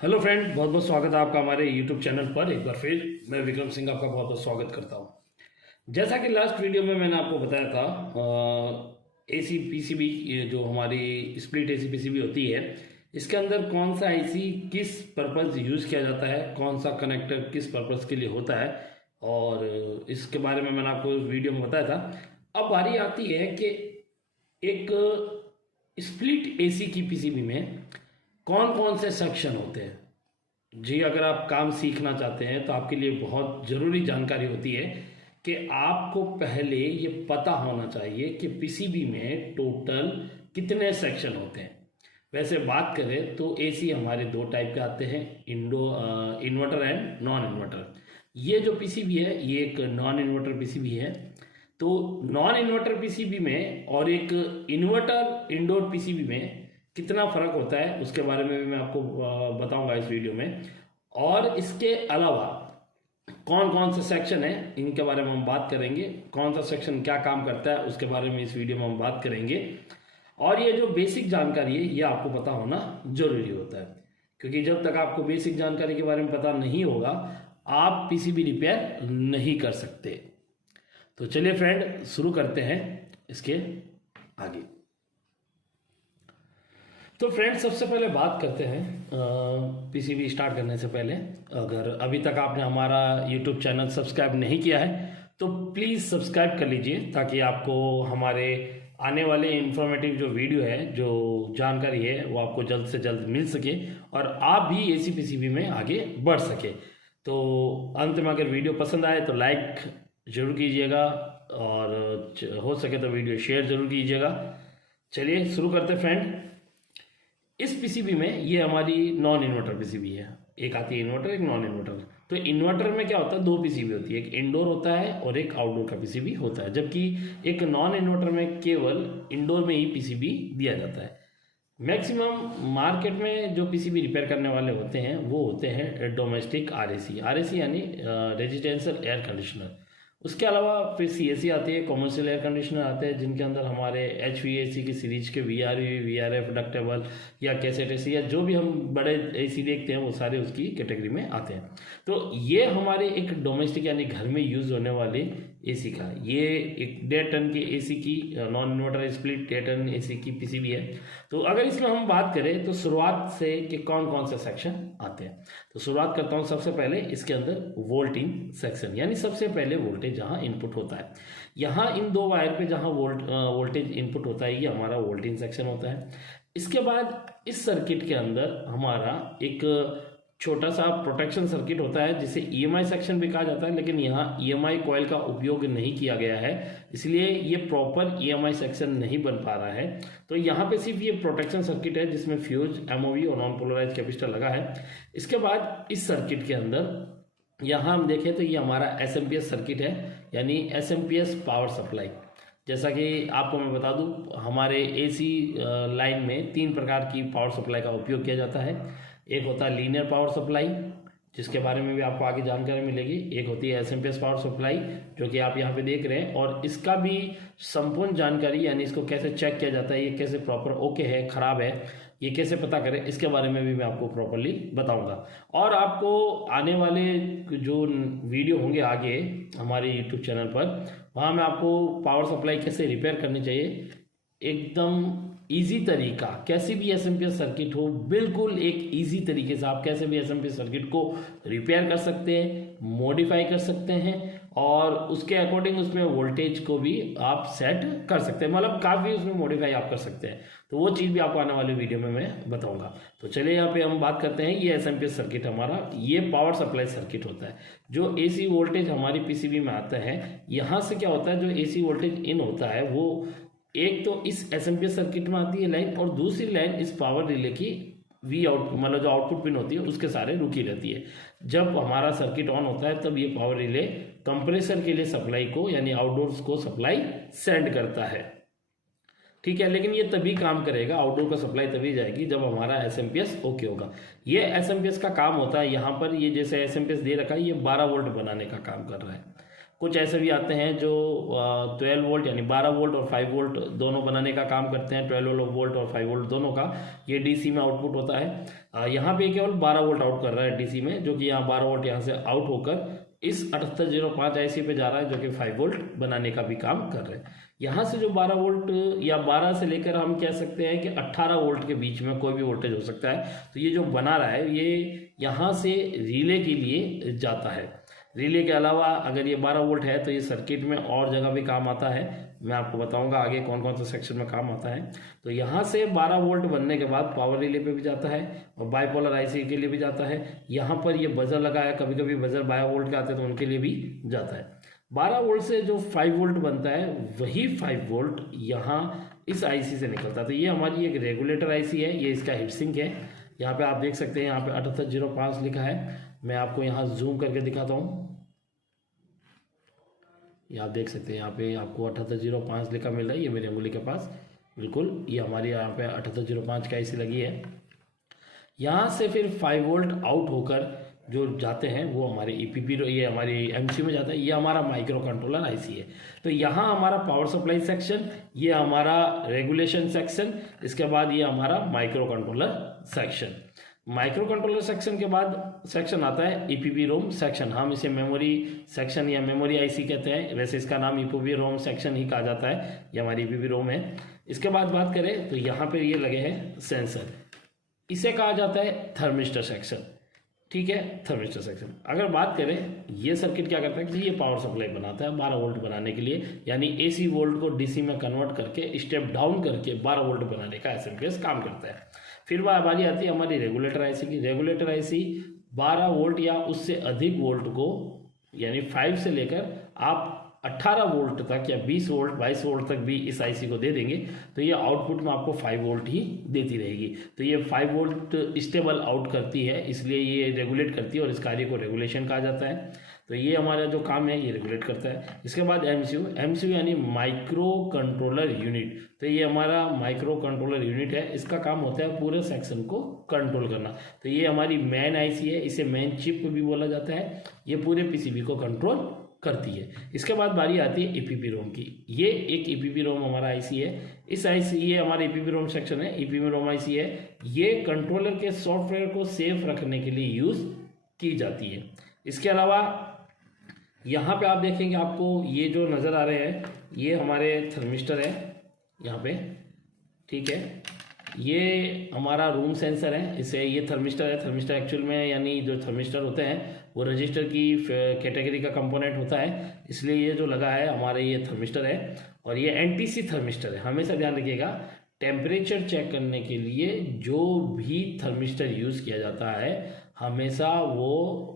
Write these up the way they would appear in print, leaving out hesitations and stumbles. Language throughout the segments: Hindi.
हेलो फ्रेंड, बहुत बहुत स्वागत है आपका हमारे यूट्यूब चैनल पर। एक बार फिर मैं विक्रम सिंह आपका बहुत बहुत स्वागत करता हूं। जैसा कि लास्ट वीडियो में मैंने आपको बताया था, एसी पीसीबी, ये जो हमारी स्प्लिट एसी पीसीबी होती है, इसके अंदर कौन सा आईसी किस पर्पज़ यूज़ किया जाता है, कौन सा कनेक्टर किस पर्पज़ के लिए होता है, और इसके बारे में मैंने आपको वीडियो में बताया था। अब बारी आती है कि एक स्प्लिट एसी की पीसीबी में कौन कौन से सेक्शन होते हैं। जी, अगर आप काम सीखना चाहते हैं तो आपके लिए बहुत ज़रूरी जानकारी होती है कि आपको पहले ये पता होना चाहिए कि पीसीबी में टोटल कितने सेक्शन होते हैं। वैसे बात करें तो एसी हमारे दो टाइप के आते हैं, इन्वर्टर एंड नॉन इन्वर्टर। ये जो पीसीबी है ये एक नॉन इन्वर्टर पीसीबी है। तो नॉन इन्वर्टर पीसीबी में और एक इन्वर्टर इंडोर पीसीबी में कितना फ़र्क होता है उसके बारे में भी मैं आपको बताऊंगा इस वीडियो में। और इसके अलावा कौन कौन से सेक्शन है इनके बारे में हम बात करेंगे, कौन सा सेक्शन क्या काम करता है उसके बारे में इस वीडियो में हम बात करेंगे। और ये जो बेसिक जानकारी है ये आपको पता होना जरूरी होता है, क्योंकि जब तक आपको बेसिक जानकारी के बारे में पता नहीं होगा आप पीसीबी रिपेयर नहीं कर सकते। तो चलिए फ्रेंड, शुरू करते हैं इसके आगे। तो फ्रेंड्स, सबसे पहले बात करते हैं पीसीबी स्टार्ट करने से पहले, अगर अभी तक आपने हमारा यूट्यूब चैनल सब्सक्राइब नहीं किया है तो प्लीज़ सब्सक्राइब कर लीजिए, ताकि आपको हमारे आने वाले इंफॉर्मेटिव जो वीडियो है, जो जानकारी है, वो आपको जल्द से जल्द मिल सके और आप भी एसी पीसीबी में आगे बढ़ सके। तो अंत में अगर वीडियो पसंद आए तो लाइक ज़रूर कीजिएगा और हो सके तो वीडियो शेयर ज़रूर कीजिएगा। चलिए शुरू करते हैं फ्रेंड। इस पीसीबी में ये हमारी नॉन इन्वर्टर पीसीबी है, एक आती है इन्वर्टर, एक नॉन इन्वर्टर। तो इन्वर्टर में क्या होता है, दो पीसीबी होती है, एक इंडोर होता है और एक आउटडोर का पीसीबी होता है, जबकि एक नॉन इन्वर्टर में केवल इंडोर में ही पीसीबी दिया जाता है। मैक्सिमम मार्केट में जो पीसीबी रिपेयर करने वाले होते हैं वो होते हैं डोमेस्टिक आरएसी यानी रेजिडेंशियल एयर कंडीशनर। उसके अलावा फिर सीएसी आती है, कॉमर्शियल एयर कंडीशनर आते हैं, जिनके अंदर हमारे एचवीएसी की सीरीज के वीआरवी, वीआरएफ, डक्टेबल या कैसेट एसी या जो भी हम बड़े एसी देखते हैं वो सारे उसकी कैटेगरी में आते हैं। तो ये हमारे एक डोमेस्टिक यानी घर में यूज होने वाले एसी का, ये एक 1.5 टन की एसी की non inverter split 1.5 ton AC की पीसीबी है। तो अगर इसमें हम बात करें तो शुरुआत से कि कौन कौन से सेक्शन आते हैं, तो शुरुआत करता हूं सबसे पहले इसके अंदर वोल्टिंग सेक्शन, यानी सबसे पहले वोल्टेज जहां इनपुट होता है। यहाँ इन दो वायर पे जहां वोल्टेज इनपुट होता है ये हमारा वोल्टिंग सेक्शन होता है। इसके बाद इस सर्किट के अंदर हमारा एक छोटा सा प्रोटेक्शन सर्किट होता है जिसे ईएमआई सेक्शन भी कहा जाता है, लेकिन यहाँ ईएमआई कॉइल का उपयोग नहीं किया गया है, इसलिए ये प्रॉपर ईएमआई सेक्शन नहीं बन पा रहा है। तो यहाँ पे सिर्फ ये प्रोटेक्शन सर्किट है जिसमें फ्यूज, एमओवी और नॉन पोलराइज कैपेसिटर लगा है। इसके बाद इस सर्किट के अंदर यहाँ हम देखें तो ये हमारा एसएमपीएस सर्किट है, यानी एसएमपीएस पावर सप्लाई। जैसा कि आपको मैं बता दूं, हमारे एसी लाइन में 3 प्रकार की पावर सप्लाई का उपयोग किया जाता है। एक होता है लीनियर पावर सप्लाई, जिसके बारे में भी आपको आगे जानकारी मिलेगी। एक होती है एसएमपीएस पावर सप्लाई, जो कि आप यहाँ पे देख रहे हैं, और इसका भी संपूर्ण जानकारी, यानी इसको कैसे चेक किया जाता है, ये कैसे प्रॉपर ओके है, खराब है, ये कैसे पता करें, इसके बारे में भी मैं आपको प्रॉपरली बताऊंगा। और आपको आने वाले जो वीडियो होंगे आगे हमारे यूट्यूब चैनल पर, वहाँ मैं आपको पावर सप्लाई कैसे रिपेयर करनी चाहिए, एकदम इजी तरीका, कैसी भी एसएमपीएस सर्किट हो, बिल्कुल एक इजी तरीके से आप कैसे भी एसएमपीएस सर्किट को रिपेयर कर सकते हैं, मॉडिफाई कर सकते हैं और उसके अकॉर्डिंग उसमें वोल्टेज को भी आप सेट कर सकते हैं, मतलब काफ़ी उसमें मॉडिफाई आप कर सकते हैं। तो वो चीज़ भी आपको आने वाले वीडियो में मैं बताऊंगा। तो चलिए यहाँ पे हम बात करते हैं, ये एसएमपीएस सर्किट हमारा, ये पावर सप्लाई सर्किट होता है। जो एसी वोल्टेज हमारी पीसीबी में आता है, यहाँ से क्या होता है, जो एसी वोल्टेज इन होता है वो एक तो इस एसएमपीएस सर्किट में आती है लाइन, और दूसरी लाइन इस पावर रिले की वी आउट, मतलब जो आउटपुट पिन होती है उसके सारे रुकी रहती है। जब हमारा सर्किट ऑन होता है तब ये पावर रिले कंप्रेसर के लिए सप्लाई को, यानी आउटडोर्स को सप्लाई सेंड करता है, ठीक है। लेकिन ये तभी काम करेगा, आउटडोर का सप्लाई तभी जाएगी जब हमारा एसएमपीएस ओके होगा। ये एसएमपीएस का काम होता है, यहाँ पर ये जैसे एसएमपीएस दे रखा है, ये 12 वोल्ट बनाने का काम कर रहा है। कुछ ऐसे भी आते हैं जो 12 वोल्ट यानी 12 वोल्ट और 5 वोल्ट दोनों बनाने का काम करते हैं, 12 वोल्ट और 5 वोल्ट दोनों का ये डीसी में आउटपुट होता है। यहाँ पे केवल 12 वोल्ट आउट कर रहा है डीसी में, जो कि यहाँ 12 वोल्ट यहाँ से आउट होकर इस 7805 आईसी पे जा रहा है, जो कि 5 वोल्ट बनाने का भी काम कर रहे हैं। यहाँ से जो 12 वोल्ट या 12 से लेकर हम कह सकते हैं कि 18 वोल्ट के बीच में कोई भी वोल्टेज हो सकता है। तो ये जो बना रहा है ये यहाँ से रिले के लिए जाता है। रिले के अलावा अगर ये 12 वोल्ट है तो ये सर्किट में और जगह भी काम आता है, मैं आपको बताऊंगा आगे कौन कौन से सेक्शन में काम आता है। तो यहाँ से 12 वोल्ट बनने के बाद पावर रिले पे भी जाता है और बाइपोलर आईसी के लिए भी जाता है। यहाँ पर ये बजर लगा है, कभी कभी बजर 12 वोल्ट के आते हैं तो उनके लिए भी जाता है। 12 वोल्ट से जो 5 वोल्ट बनता है वही 5 वोल्ट यहाँ इस आईसी से निकलता है। तो ये हमारी एक रेगुलेटर आईसी है, ये इसका हीटसिंक है। यहाँ पे आप देख सकते हैं, यहाँ पे 7805 लिखा है। मैं आपको यहाँ जूम करके दिखाता हूँ, ये आप देख सकते हैं यहाँ पे आपको 7805 लिखा मिल रहा है, ये मेरी उंगली के पास बिल्कुल ये हमारी यहाँ पे 7805 की आईसी लगी है। यहाँ से फिर 5 वोल्ट आउट होकर जो जाते हैं वो हमारे ईपीपी ये हमारी एमसीयू में जाता है। ये हमारा माइक्रो कंट्रोलर आईसी है। तो यहाँ हमारा पावर सप्लाई सेक्शन, ये हमारा रेगुलेशन सेक्शन, इसके बाद ये हमारा micro controller section. Micro controller section के बाद सेक्शन आता है ईपीपी रोम सेक्शन। हम इसे मेमोरी सेक्शन या मेमोरी आईसी कहते हैं, वैसे इसका नाम ईपीपी रोम सेक्शन ही कहा जाता है, ये हमारी ईपीपी रोम है। इसके बाद बात करें तो यहाँ पे ये लगे हैं सेंसर, इसे कहा जाता है थर्मिस्टर सेक्शन। ठीक है, थर्मिस्टर सेक्शन। अगर बात करें ये सर्किट क्या करता है कि ये पावर सप्लाई बनाता है 12 वोल्ट बनाने के लिए, यानी एसी वोल्ट को डीसी में कन्वर्ट करके स्टेप डाउन करके 12 वोल्ट बनाने का एसएमपीएस काम करता है। फिर बारी आती है हमारी रेगुलेटर आईसी की। रेगुलेटर आईसी 12 वोल्ट या उससे अधिक वोल्ट को यानी 5 से लेकर आप 18 वोल्ट तक या 20 वोल्ट 22 वोल्ट तक भी इस आईसी को दे देंगे तो ये आउटपुट में आपको 5 वोल्ट ही देती रहेगी। तो ये 5 वोल्ट स्टेबल आउट करती है, इसलिए ये रेगुलेट करती है और इस कार्य को रेगुलेशन कहा जाता है। तो ये हमारा जो काम है ये रेगुलेट करता है। इसके बाद एमसीयू यानी माइक्रो कंट्रोलर यूनिट। तो ये हमारा माइक्रो कंट्रोलर यूनिट है, इसका काम होता है पूरे सेक्शन को कंट्रोल करना। तो ये हमारी मेन आईसी है, इसे मेन चिप भी बोला जाता है, ये पूरे पीसीबी को कंट्रोल करती है। इसके बाद बारी आती है ईपीपी रोम की। ये एक ईपीपी रोम हमारा आईसी है। इस आईसी ये हमारा ईपीपी रोम सेक्शन है, ईपीपी रोम आईसी है। ये कंट्रोलर के सॉफ्टवेयर को सेफ रखने के लिए यूज की जाती है। इसके अलावा यहाँ पे आप देखेंगे आपको ये जो नज़र आ रहे हैं ये हमारे थर्मिस्टर है यहाँ पे। ठीक है, ये हमारा रूम सेंसर है, इसे ये थर्मिस्टर है। थर्मिस्टर एक्चुअल में यानी जो थर्मिस्टर होते हैं वो रजिस्टर की कैटेगरी का कंपोनेंट होता है, इसलिए ये जो लगा है हमारे ये थर्मिस्टर है। और ये एनटीसी थर्मिस्टर है। हमेशा ध्यान रखिएगा, टेम्परेचर चेक करने के लिए जो भी थर्मिस्टर यूज़ किया जाता है हमेशा वो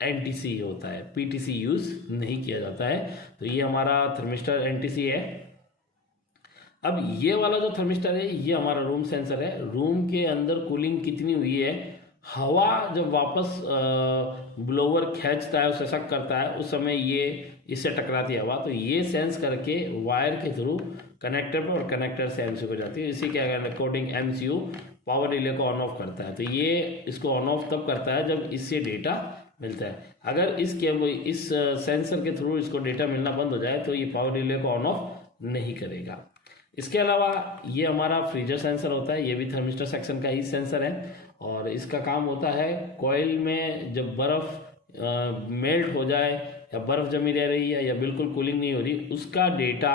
एनटीसी होता है, पीटीसी यूज़ नहीं किया जाता है। तो ये हमारा थर्मिस्टर एनटीसी है। अब ये वाला जो थर्मिस्टर है ये हमारा रूम सेंसर है। रूम के अंदर कूलिंग कितनी हुई है, हवा जब वापस ब्लोवर खींचता है उसे सक करता है उस समय ये इससे टकराती है हवा, तो ये सेंस करके वायर के थ्रू कनेक्टर पर और कनेक्टर से एमसीयू को जाती है। इसी के अकॉर्डिंग एमसीयू पावर रिले को ऑन ऑफ करता है। तो ये इसको ऑन ऑफ तब करता है जब इससे डेटा मिलता है। अगर इस सेंसर के थ्रू इसको डेटा मिलना बंद हो जाए तो ये पावर रिले को ऑन ऑफ नहीं करेगा। इसके अलावा ये हमारा फ्रीजर सेंसर होता है, ये भी थर्मिस्टर सेक्शन का ही सेंसर है और इसका काम होता है कॉइल में जब बर्फ़ मेल्ट हो जाए या बर्फ़ जमी रह रही है या बिल्कुल कूलिंग नहीं हो रही, उसका डेटा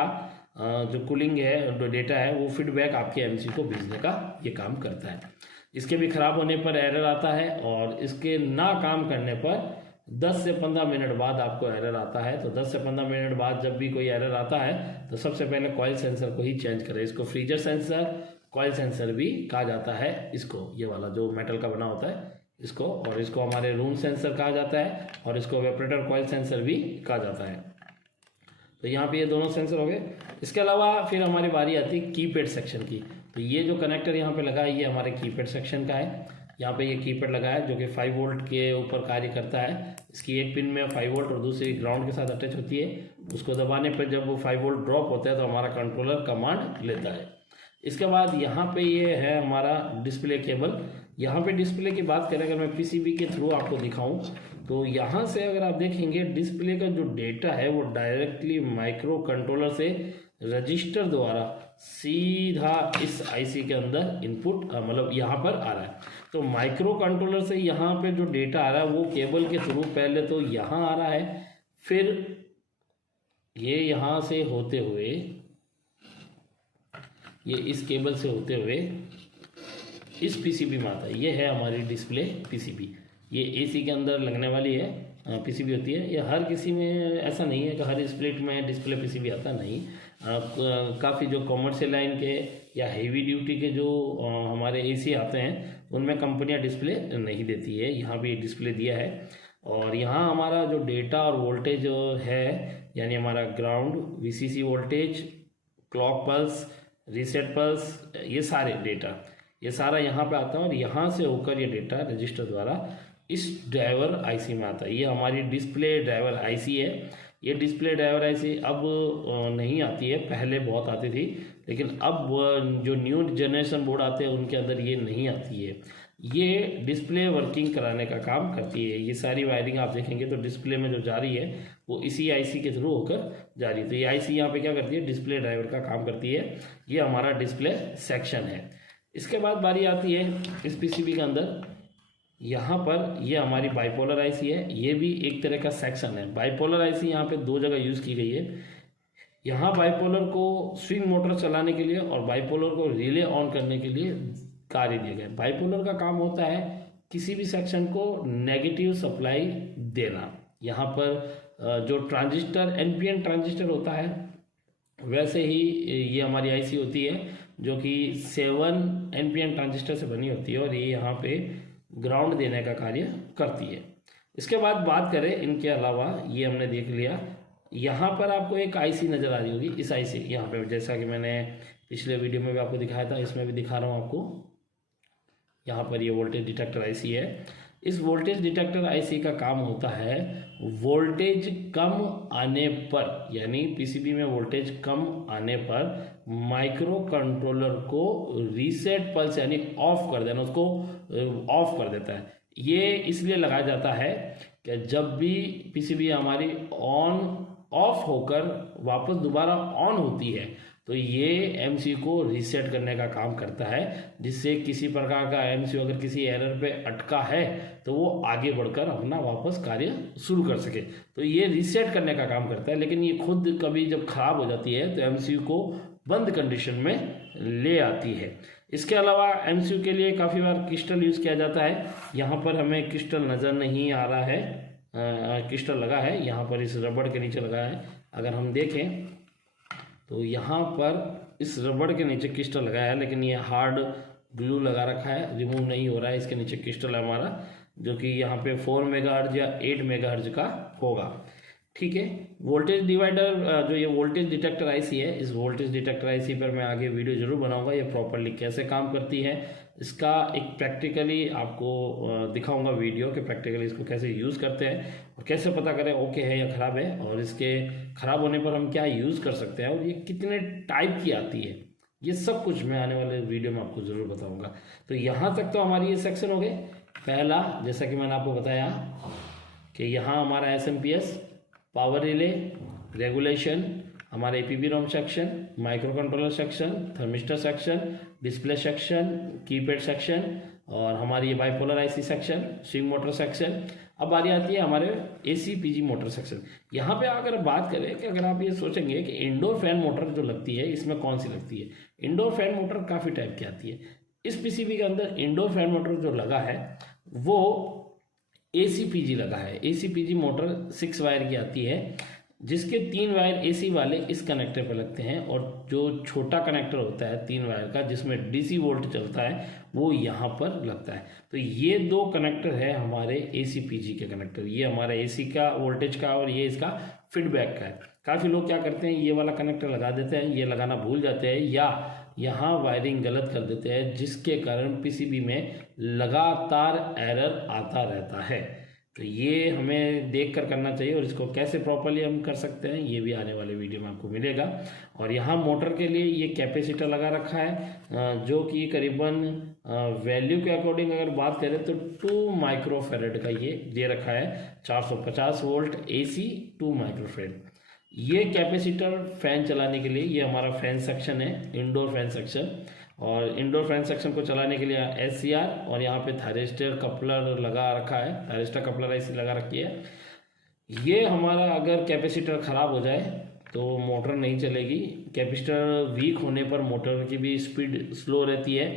जो कूलिंग है जो डेटा है वो फीडबैक आपके एमसीयू को भेजने का ये काम करता है। इसके भी ख़राब होने पर एरर आता है और इसके ना काम करने पर 10 से 15 मिनट बाद आपको एरर आता है। तो 10 से 15 मिनट बाद जब भी कोई एरर आता है तो सबसे पहले कॉइल सेंसर को ही चेंज करें। इसको फ्रीजर सेंसर, कॉइल सेंसर भी कहा जाता है इसको, ये वाला जो मेटल का बना होता है इसको। और इसको हमारे रूम सेंसर कहा जाता है और इसको इवेपोरेटर कॉइल सेंसर भी कहा जाता है। तो यहाँ पे ये दोनों सेंसर हो गए। इसके अलावा फिर हमारी बारी आती है कीपैड सेक्शन की। तो ये जो कनेक्टर यहाँ पे लगा है ये हमारे कीपैड सेक्शन का है। यहाँ पे ये कीपैड लगा है जो कि 5 वोल्ट के ऊपर कार्य करता है। इसकी एक पिन में 5 वोल्ट और दूसरी ग्राउंड के साथ अटैच होती है। उसको दबाने पर जब वो 5 वोल्ट ड्रॉप होता है तो हमारा कंट्रोलर कमांड लेता है। इसके बाद यहाँ पे ये है हमारा डिस्प्ले केबल। यहाँ पे डिस्प्ले की बात करें, अगर मैं पीसीबी के थ्रू आपको दिखाऊं तो यहाँ से अगर आप देखेंगे डिस्प्ले का जो डेटा है वो डायरेक्टली माइक्रो कंट्रोलर से रजिस्टर द्वारा सीधा इस आईसी के अंदर इनपुट मतलब यहाँ पर आ रहा है। तो माइक्रो कंट्रोलर से यहाँ पे जो डेटा आ रहा है वो केबल के थ्रू पहले तो यहाँ आ रहा है, फिर ये यहाँ से होते हुए ये इस केबल से होते हुए इस पीसीबी में आता है। ये है हमारी डिस्प्ले पीसीबी। ये एसी के अंदर लगने वाली है पीसीबी होती है। ये हर किसी में ऐसा नहीं है कि हर स्प्लिट में डिस्प्ले पीसीबी आता नहीं। काफ़ी जो कॉमर्शियल लाइन के या हेवी ड्यूटी के जो हमारे एसी आते हैं उनमें कंपनियां डिस्प्ले नहीं देती है। यहाँ भी डिस्प्ले दिया है और यहाँ हमारा जो डेटा और वोल्टेज जो है यानी हमारा ground, VCC voltage, clock pulse, reset pulse, ये सारे डेटा ये सारा यहाँ पे आता है और यहाँ से होकर ये डेटा रजिस्टर द्वारा इस ड्राइवर आईसी में आता है। ये हमारी डिस्प्ले ड्राइवर आईसी है। ये डिस्प्ले ड्राइवर आईसी अब नहीं आती है, पहले बहुत आती थी, लेकिन अब जो न्यू जनरेशन बोर्ड आते हैं उनके अंदर ये नहीं आती है। ये डिस्प्ले वर्किंग कराने का काम करती है। ये सारी वायरिंग आप देखेंगे तो डिस्प्ले में जो जा रही है वो इसी आईसी के थ्रू होकर जा रही है। तो ये आईसी यहाँ पे क्या करती है, डिस्प्ले ड्राइवर का काम करती है। ये हमारा डिस्प्ले सेक्शन है। इसके बाद बारी आती है इस पीसीबी के अंदर, यहाँ पर ये हमारी बाइपोलर आईसी है। ये भी एक तरह का सेक्शन है। बाइपोलर आईसी यहाँ पे दो जगह यूज़ की गई है। यहाँ बाइपोलर को स्विंग मोटर चलाने के लिए और बाइपोलर को रिले ऑन करने के लिए कार्य दिया गया है। बाइपोलर का काम होता है किसी भी सेक्शन को नेगेटिव सप्लाई देना। यहाँ पर जो ट्रांजिस्टर एनपीएन ट्रांजिस्टर होता है वैसे ही ये हमारी आईसी होती है जो कि 7 एनपीएन ट्रांजिस्टर से बनी होती है और ये यहाँ पे ग्राउंड देने का कार्य करती है। इसके बाद बात करें इनके अलावा, ये हमने देख लिया। यहाँ पर आपको एक आईसी नज़र आ रही होगी, इस आईसी यहाँ पे जैसा कि मैंने पिछले वीडियो में भी आपको दिखाया था, इसमें भी दिखा रहा हूँ आपको। यहाँ पर ये वोल्टेज डिटेक्टर आईसी है। इस वोल्टेज डिटेक्टर आईसी का काम होता है वोल्टेज कम आने पर, यानी पीसीबी में वोल्टेज कम आने पर माइक्रो कंट्रोलर को रीसेट पल्स यानी ऑफ कर देना, उसको ऑफ कर देता है। ये इसलिए लगाया जाता है कि जब भी पीसीबी हमारी ऑन ऑफ होकर वापस दोबारा ऑन होती है तो ये एमसी को रीसेट करने का काम करता है, जिससे किसी प्रकार का एमसी अगर किसी एरर पे अटका है तो वो आगे बढ़कर अपना वापस कार्य शुरू कर सके। तो ये रीसेट करने का काम करता है, लेकिन ये खुद कभी जब खराब हो जाती है तो एमसी को बंद कंडीशन में ले आती है। इसके अलावा एमसीयू के लिए काफ़ी बार क्रिस्टल यूज़ किया जाता है। यहाँ पर हमें क्रिस्टल नज़र नहीं आ रहा है, क्रिस्टल लगा है यहाँ पर इस रबड़ के नीचे लगा है। अगर हम देखें तो यहाँ पर इस रबड़ के नीचे क्रिस्टल लगाया है, लेकिन ये हार्ड ग्लू लगा रखा है, रिमूव नहीं हो रहा है। इसके नीचे क्रिस्टल है हमारा, जो कि यहाँ पे 4 मेगाहर्ट्ज या 8 मेगाहर्ट्ज का होगा। ठीक है। वोल्टेज डिवाइडर जो ये वोल्टेज डिटेक्टर आईसी है, इस वोल्टेज डिटेक्टर आईसी पर मैं आगे वीडियो जरूर बनाऊंगा। ये प्रॉपरली कैसे काम करती है इसका एक प्रैक्टिकली आपको दिखाऊंगा वीडियो कि प्रैक्टिकली इसको कैसे यूज़ करते हैं और कैसे पता करें ओके है या ख़राब है, और इसके ख़राब होने पर हम क्या यूज़ कर सकते हैं और ये कितने टाइप की आती है, ये सब कुछ मैं आने वाले वीडियो में आपको ज़रूर बताऊँगा। तो यहाँ तक तो हमारी ये सेक्शन हो गए। पहला, जैसा कि मैंने आपको बताया कि यहाँ हमारा SMPS, पावर रिले, रेगुलेशन, हमारा APB ROM section, micro controller section, thermistor section, display section, keypad section और हमारी ये bipolar IC section, swing motor section. अब बारी आती है हमारे ACPG मोटर सेक्शन। यहाँ पे अगर बात करें कि अगर आप ये सोचेंगे कि इंडोर फैन मोटर जो लगती है इसमें कौन सी लगती है, इंडोर फैन मोटर काफ़ी टाइप की आती है। इस PCB के अंदर इंडोर फैन मोटर जो लगा है वो ACPG लगा है। ACPG मोटर 6 वायर की आती है, जिसके 3 वायर AC वाले इस कनेक्टर पर लगते हैं और जो छोटा कनेक्टर होता है 3 वायर का जिसमें DC वोल्ट चलता है वो यहाँ पर लगता है। तो ये 2 कनेक्टर है हमारे ACPG के कनेक्टर। ये हमारा AC का वोल्टेज का और ये इसका फीडबैक का है। काफ़ी लोग क्या करते हैं, ये वाला कनेक्टर लगा देते हैं, ये लगाना भूल जाते हैं या यहाँ वायरिंग गलत कर देते हैं, जिसके कारण PCB में लगातार एरर आता रहता है। तो ये हमें देख कर करना चाहिए, और इसको कैसे प्रॉपरली हम कर सकते हैं ये भी आने वाले वीडियो में आपको मिलेगा। और यहाँ मोटर के लिए ये कैपेसिटर लगा रखा है, जो कि करीबन वैल्यू के अकॉर्डिंग अगर बात करें तो 2 माइक्रोफेरेड का ये दे रखा है। 450 वोल्ट AC 2 माइक्रोफेरेड। ये कैपेसिटर फैन चलाने के लिए, ये हमारा फैन सेक्शन है, इंडोर फैन सेक्शन। और इंडोर फैन सेक्शन को चलाने के लिए SCR और यहाँ पे थायरिस्टर कपलर लगा रखा है, थायरिस्टर कपलर ऐसी लगा रखी है। ये हमारा अगर कैपेसिटर ख़राब हो जाए तो मोटर नहीं चलेगी। कैपेसिटर वीक होने पर मोटर की भी स्पीड स्लो रहती है,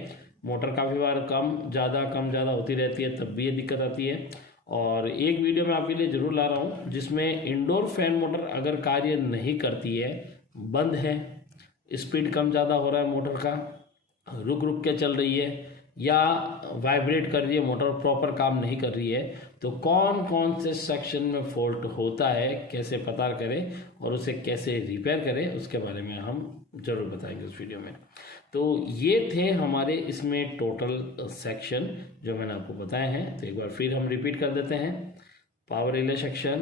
मोटर काफ़ी बार कम ज़्यादा होती रहती है, तब भी ये दिक्कत आती है। और एक वीडियो मैं आपके लिए ज़रूर ला रहा हूँ जिसमें इंडोर फैन मोटर अगर कार्य नहीं करती है, बंद है, स्पीड कम ज़्यादा हो रहा है मोटर का, रुक रुक के चल रही है, या वाइब्रेट कर रही है मोटर, प्रॉपर काम नहीं कर रही है, तो कौन कौन से सेक्शन में फॉल्ट होता है, कैसे पता करें और उसे कैसे रिपेयर करें, उसके बारे में हम ज़रूर बताएंगे उस वीडियो में। तो ये थे हमारे इसमें टोटल सेक्शन जो मैंने आपको बताए हैं। तो एक बार फिर हम रिपीट कर देते हैं। Power relay section,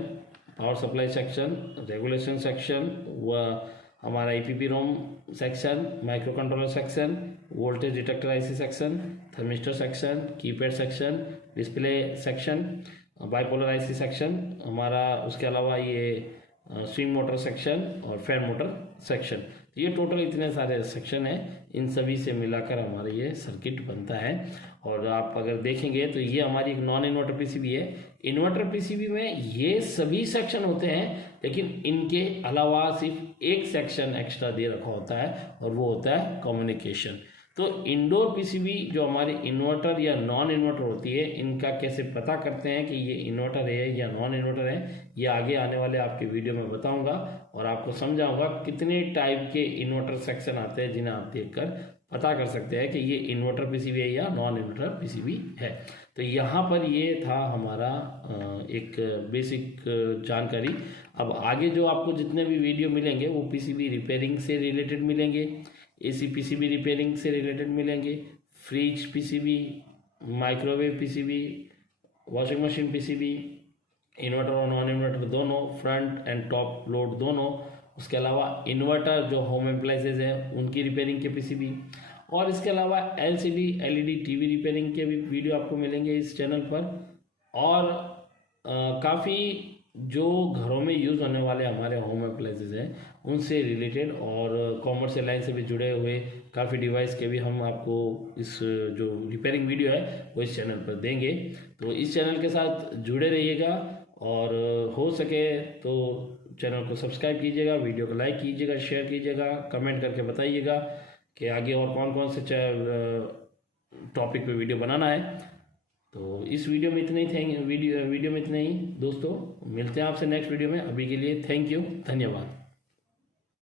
power supply section, regulation section, व हमारा EPP ROM section, micro controller section, voltage detector IC section, thermistor section, keypad section, display section, bipolar IC section हमारा, उसके अलावा ये स्विंग मोटर सेक्शन और फैन मोटर सेक्शन। तो ये टोटल इतने सारे सेक्शन हैं, इन सभी से मिलाकर हमारा ये सर्किट बनता है। और आप अगर देखेंगे तो ये हमारी एक नॉन इन्वर्टर PCB है। इन्वर्टर PCB में ये सभी सेक्शन होते हैं, लेकिन इनके अलावा सिर्फ एक सेक्शन एक्स्ट्रा दे रखा होता है और वो होता है कम्युनिकेशन। तो इंडोर PCB जो हमारी इन्वर्टर या नॉन इन्वर्टर होती है, इनका कैसे पता करते हैं कि ये इन्वर्टर है या नॉन इन्वर्टर है, ये आगे आने वाले आपके वीडियो में बताऊंगा और आपको समझाऊंगा कितने टाइप के इन्वर्टर सेक्शन आते हैं जिन्हें आप देखकर पता कर सकते हैं कि ये इन्वर्टर PCB है या नॉन इन्वर्टर PCB है। तो यहाँ पर ये था हमारा एक बेसिक जानकारी। अब आगे जो आपको जितने भी वीडियो मिलेंगे वो PCB रिपेयरिंग से रिलेटेड मिलेंगे, AC PCB रिपेयरिंग से रिलेटेड मिलेंगे, fridge PCB, microwave PCB, washing machine PCB, inverter और नॉन इन्वर्टर दोनों, फ्रंट एंड टॉप लोड दोनों, उसके अलावा इन्वर्टर जो होम अप्लायंसेज हैं उनकी रिपेयरिंग के PCB, और इसके अलावा LCD LED TV रिपेयरिंग के भी वीडियो आपको मिलेंगे इस चैनल पर। और काफ़ी जो घरों में यूज़ होने वाले हमारे होम अप्लायंसेज हैं उनसे रिलेटेड और कॉमर्शियल लाइन से भी जुड़े हुए काफ़ी डिवाइस के भी हम आपको इस जो रिपेयरिंग वीडियो है वो इस चैनल पर देंगे। तो इस चैनल के साथ जुड़े रहिएगा और हो सके तो चैनल को सब्सक्राइब कीजिएगा, वीडियो को लाइक कीजिएगा, शेयर कीजिएगा, कमेंट करके बताइएगा कि आगे और कौन कौन से टॉपिक पे वीडियो बनाना है। तो इस वीडियो में इतने ही थे, वीडियो में इतने ही दोस्तों। मिलते हैं आपसे नेक्स्ट वीडियो में। अभी के लिए थैंक यू, धन्यवाद।